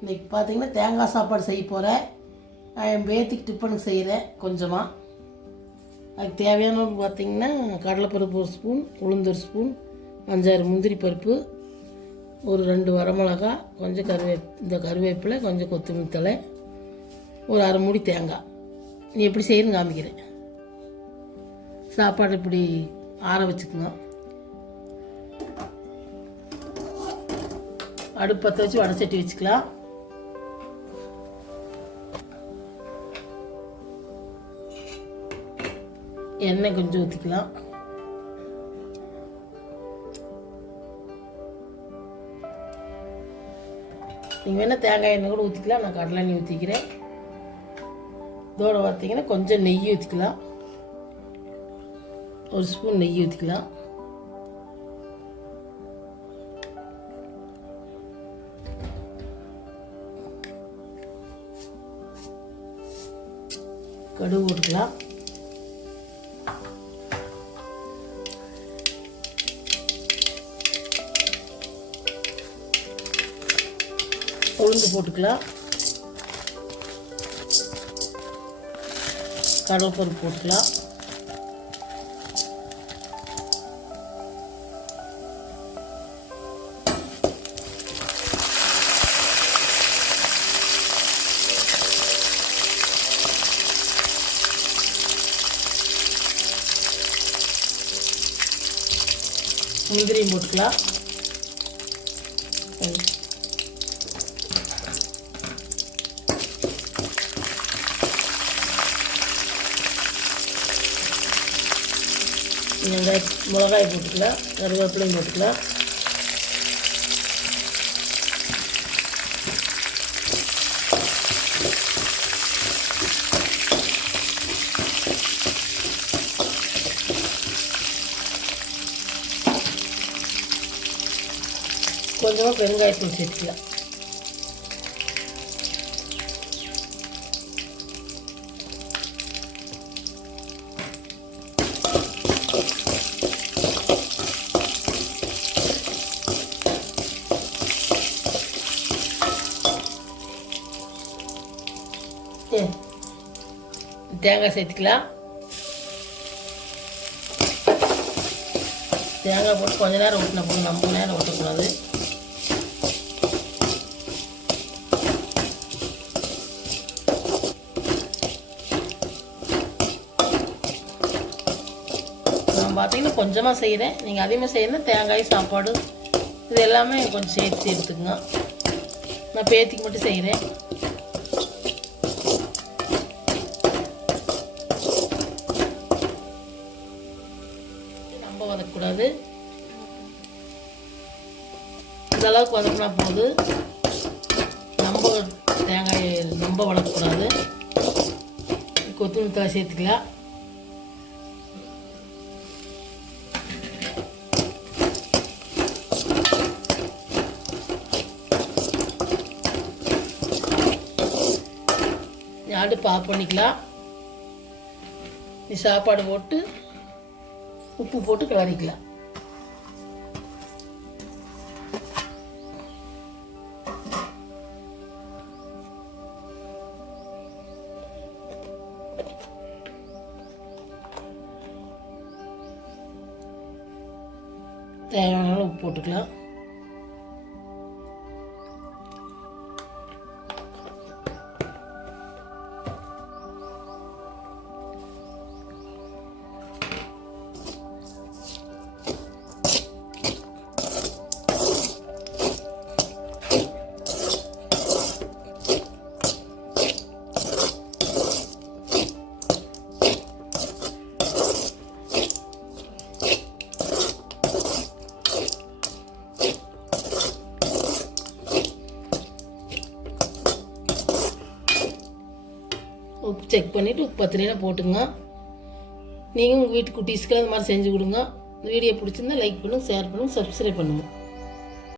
இன்றைக்கி பார்த்தீங்கன்னா தேங்காய் சாப்பாடு செய்ய போகிறேன் என் பேத்திக்கு டிஃபனுக்கு செய்கிறேன் கொஞ்சமாக அதுக்கு தேவையான பார்த்தீங்கன்னா கடலைப்பருப்பு ஒரு ஸ்பூன் உளுந்து ஒரு ஸ்பூன் அஞ்சாறு முந்திரி பருப்பு ஒரு ரெண்டு வரமிளகா கொஞ்சம் கருவே இந்த கருவேப்பிலை கொஞ்சம் கொத்தமல்லி தழை ஒரு அரை மூடி தேங்காய். நீ எப்படி செய்யணும் காமிக்கிறேன். சாப்பாடு இப்படி ஆற வச்சுக்கோங்க அடுப்பு பற்ற வச்சு வடை சட்டி வச்சுக்கலாம். எண்ணெய் கொஞ்சம் ஊற்றிக்கலாம் நீங்கள் வேணால் தேங்காய் எண்ணெய் கூட ஊற்றிக்கலாம் நான் கடலை எண்ணெய் ஊற்றிக்கிறேன் இதோட பார்த்தீங்கன்னா கொஞ்சம் நெய் ஊற்றிக்கலாம் ஒரு ஸ்பூன் நெய் ஊற்றிக்கலாம் கடுகு போட்டுக்கலாம். உளுந்து போட்டுக்கலாம். கடலைப்பருப்பு போட்டுக்கலாம். முந்திரியும் போட்டுக்கலாம். வெங்காய மிளகாய் போட்டுக்கலாம் கருவேப்பிலையும் போட்டுக்கலாம். கொஞ்சமாக பெருங்காயத்தூள் சேர்த்துக்கலாம். தேங்காய் சேர்த்துக்கலாம் தேங்காய் போட்டு கொஞ்ச நேரம் ஊற்றின போதும் ரொம்ப நேரம் ஊற்றக்கூடாது நான் பார்த்தீங்கன்னா கொஞ்சமாக செய்கிறேன் நீங்கள் அதிகமாக செய்யணும் தேங்காய் சாப்பாடு இது எல்லாமே கொஞ்சம் சேர்த்து சேர்த்துக்குங்க நான் பேத்திக்கு மட்டும் செய்கிறேன் ரொம்ப வதக்கக்கூடாது. இந்த அளவுக்கு வதக்கினா போது ரொம்ப தேங்காய் ரொம்ப வளர்க்கக்கூடாது. கொத்தமல்லி தலை சேர்த்துக்கலாம். அடுப்பு ஆஃப் பண்ணிக்கலாம். நீ சாப்பாடு போட்டு உப்பு போட்டு கிளறிக்கலாம். தேவையான உப்பு போட்டுக்கலாம். செக் பண்ணிவிட்டு உப்பு பத்திரினா போட்டுங்க. நீங்கள் உங்கள் வீட்டு குட்டீஸ்க்கு அந்த மாதிரி செஞ்சு கொடுங்க. வீடியோ பிடிச்சிருந்தா லைக் பண்ணுங்கள் ஷேர் பண்ணுங்கள் சப்ஸ்கிரைப் பண்ணுங்கள்